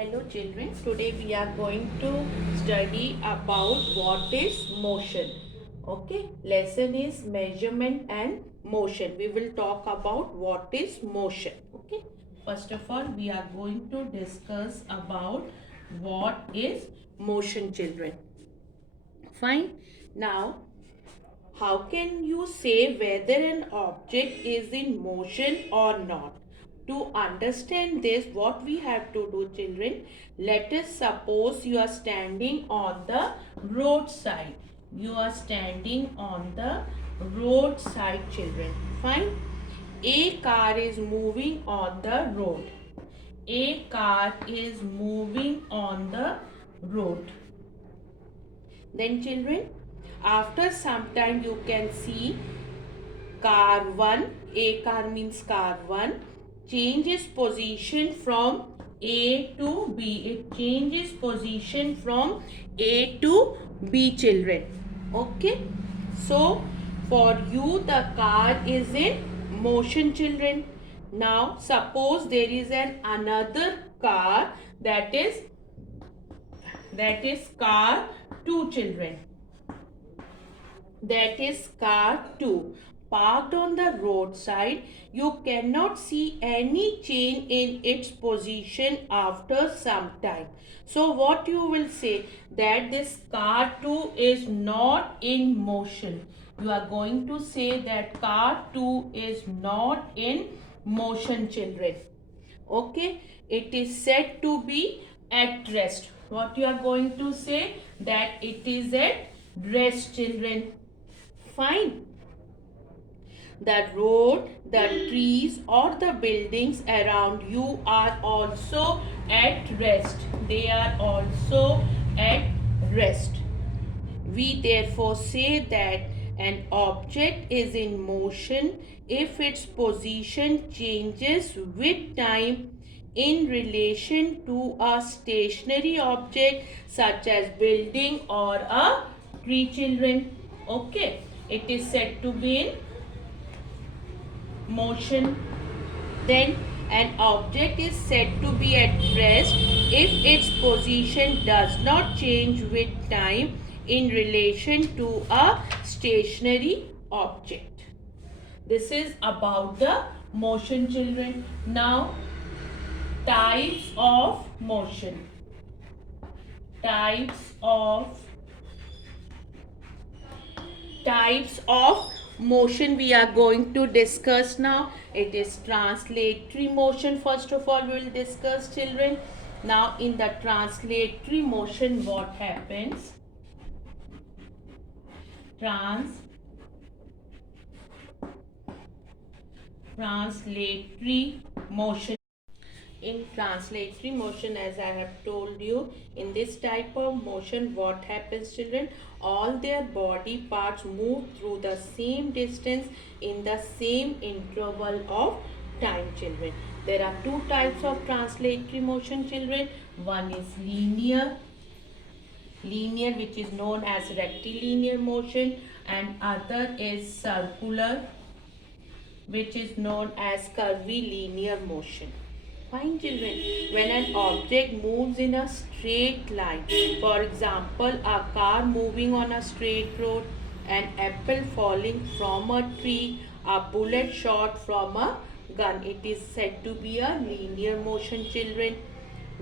Hello children, today we are going to study about what is motion. Okay, lesson is measurement and motion. We will talk about what is motion. Okay, first of all we are going to discuss about what is motion, children. Fine. Now, how can you say whether an object is in motion or not? To understand this, what we have to do, children, let us suppose you are standing on the roadside. You are standing on the roadside, children. Fine. A car is moving on the road. A car is moving on the road. Then children, after some time you can see car 1, A car means car 1, changes position from A to B. It changes position from A to B, children. Okay. So, for you the car is in motion, children. Now, suppose there is another car that is car 2, children. That is car 2 parked on the roadside. You cannot see any change in its position after some time. So what you will say, that this car 2 is not in motion. You are going to say that car 2 is not in motion, children. Okay, it is said to be at rest. What you are going to say, that it is at rest, children. Fine. The road, the trees or the buildings around you are also at rest. They are also at rest. We therefore say that an object is in motion if its position changes with time in relation to a stationary object such as building or a tree, children. Okay, it is said to be in motion. Then an object is said to be at rest if its position does not change with time in relation to a stationary object. This is about the motion, children. Now, types of motion. Types of motion we are going to discuss now. It is translatory motion. First of all we will discuss, children. Now in the translatory motion, what happens? Translatory motion. In translatory motion, as I have told you, in this type of motion, what happens, children? All their body parts move through the same distance in the same interval of time, children. There are two types of translatory motion, children. One is linear, which is known as rectilinear motion, and other is circular, which is known as curvilinear motion. Fine, children. When an object moves in a straight line, for example, a car moving on a straight road, an apple falling from a tree, a bullet shot from a gun, it is said to be a linear motion, children.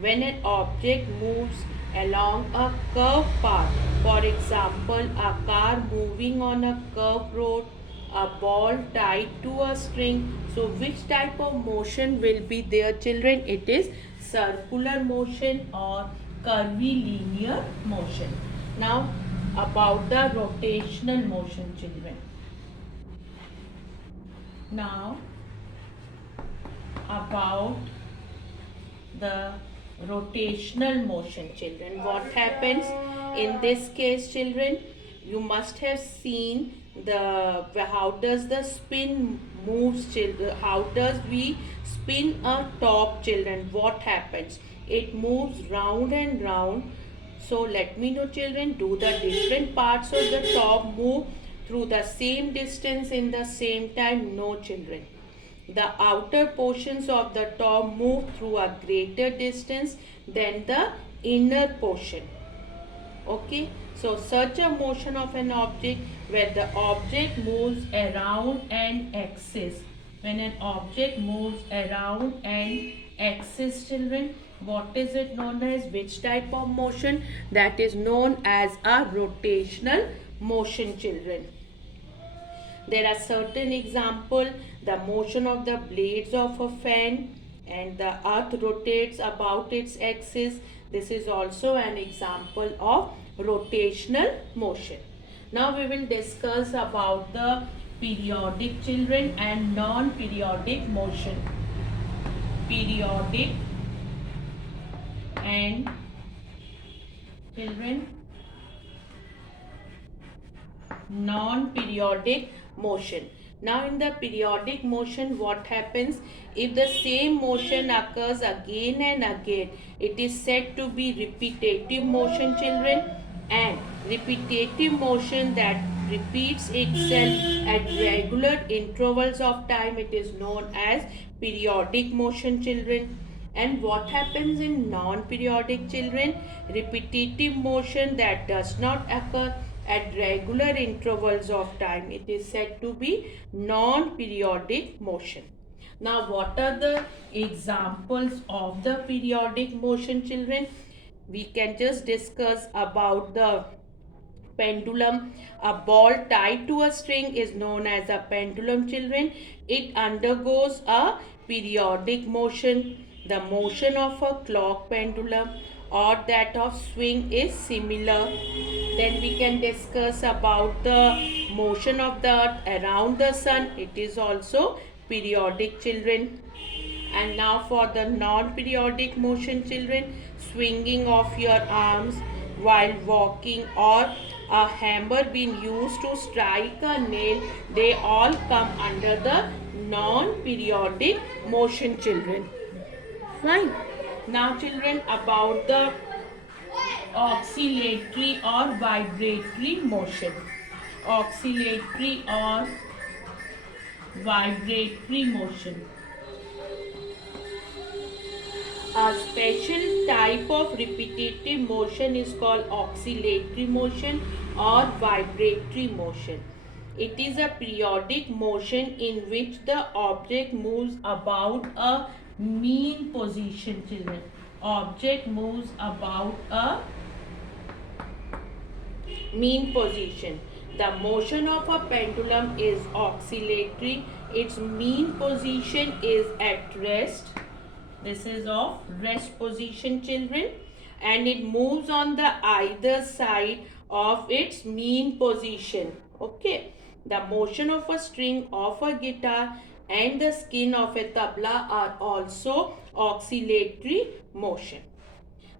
When an object moves along a curved path, for example, a car moving on a curved road, a ball tied to a string. So which type of motion will be there, children? It is circular motion or curvilinear motion. Now about the rotational motion, children. Now about the rotational motion, children. What happens in this case, children? You must have seen the how does the spin moves, children. How does we spin a top, children? What happens? It moves round and round. So let me know, children, do the different parts of the top move through the same distance in the same time? No, children. The outer portions of the top move through a greater distance than the inner portion. Okay, so such a motion of an object where the object moves around an axis. When an object moves around an axis, children, what is it known as? Which type of motion? That is known as a rotational motion, children. There are certain example, the motion of the blades of a fan, and the earth rotates about its axis. This is also an example of rotational motion. Now we will discuss about the periodic, children, and non-periodic motion. Periodic and, children, non-periodic motion. Now in the periodic motion, what happens? If the same motion occurs again and again, it is said to be repetitive motion, children. And repetitive motion that repeats itself at regular intervals of time, it is known as periodic motion, children. And what happens in non-periodic, children? Repetitive motion that does not occur at regular intervals of time, it is said to be non-periodic motion. Now what are the examples of the periodic motion, children? We can just discuss about the pendulum. A ball tied to a string is known as a pendulum, children. It undergoes a periodic motion. The motion of a clock pendulum or that of swing is similar. Then we can discuss about the motion of the earth around the sun. It is also periodic, children. And now for the non-periodic motion, children, swinging of your arms while walking or a hammer being used to strike a nail, they all come under the non-periodic motion, children. Fine. Now children, about the oscillatory or vibratory motion. Oscillatory or vibratory motion. A special type of repetitive motion is called oscillatory motion or vibratory motion. It is a periodic motion in which the object moves about a mean position, children. Object moves about a mean position. The motion of a pendulum is oscillatory. Its mean position is at rest. This is of rest position, children, and it moves on the either side of its mean position. Okay. The motion of a string of a guitar and the skin of a tabla are also oscillatory motion.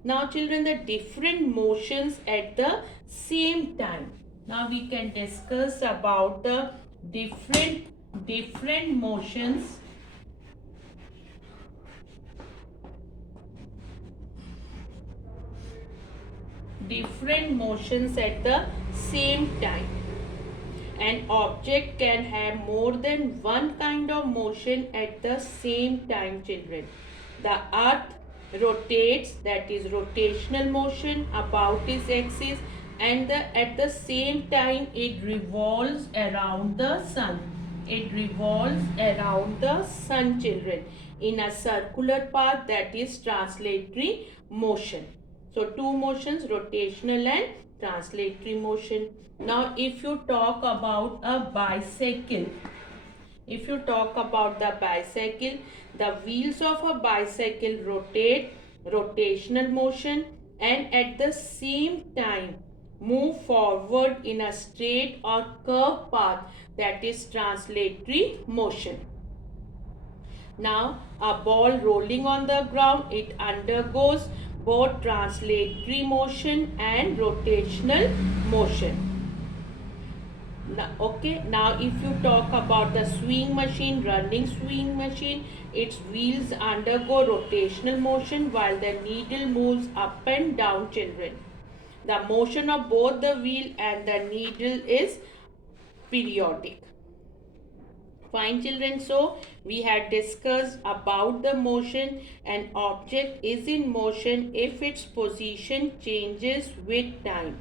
Now children, the different motions at the same time. Now we can discuss about the different motions at the same time. An object can have more than one kind of motion at the same time, children. The earth rotates, that is rotational motion, about its axis, and at the same time it revolves around the sun. It revolves around the sun, children, in a circular path, that is translatory motion. So two motions, rotational and translatory motion. Now if you talk about a bicycle, the wheels of a bicycle rotate, rotational motion, and at the same time move forward in a straight or curved path, that is translatory motion. Now a ball rolling on the ground, it undergoes both translatory motion and rotational motion. Now if you talk about the swing machine, running swing machine, its wheels undergo rotational motion while the needle moves up and down, children. The motion of both the wheel and the needle is periodic. Fine children, so we had discussed about the motion. An object is in motion if its position changes with time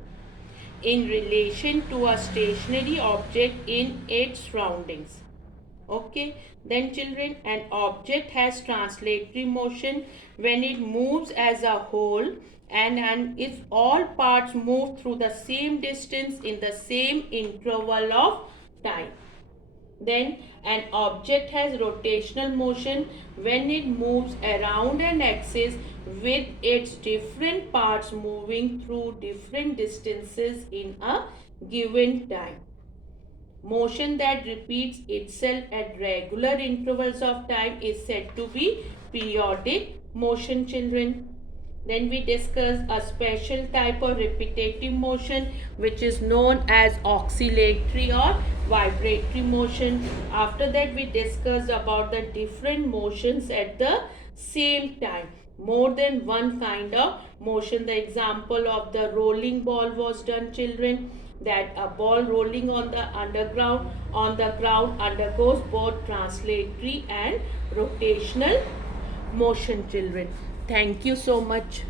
in relation to a stationary object in its surroundings. Okay, then children, an object has translatory motion when it moves as a whole and if all parts move through the same distance in the same interval of time. Then an object has rotational motion when it moves around an axis with its different parts moving through different distances in a given time. Motion that repeats itself at regular intervals of time is said to be periodic motion, children. Then we discuss a special type of repetitive motion which is known as oscillatory or vibratory motion. After that we discuss about the different motions at the same time. More than one kind of motion. The example of the rolling ball was done, children, that a ball rolling on the ground undergoes both translatory and rotational motion, children. Thank you so much.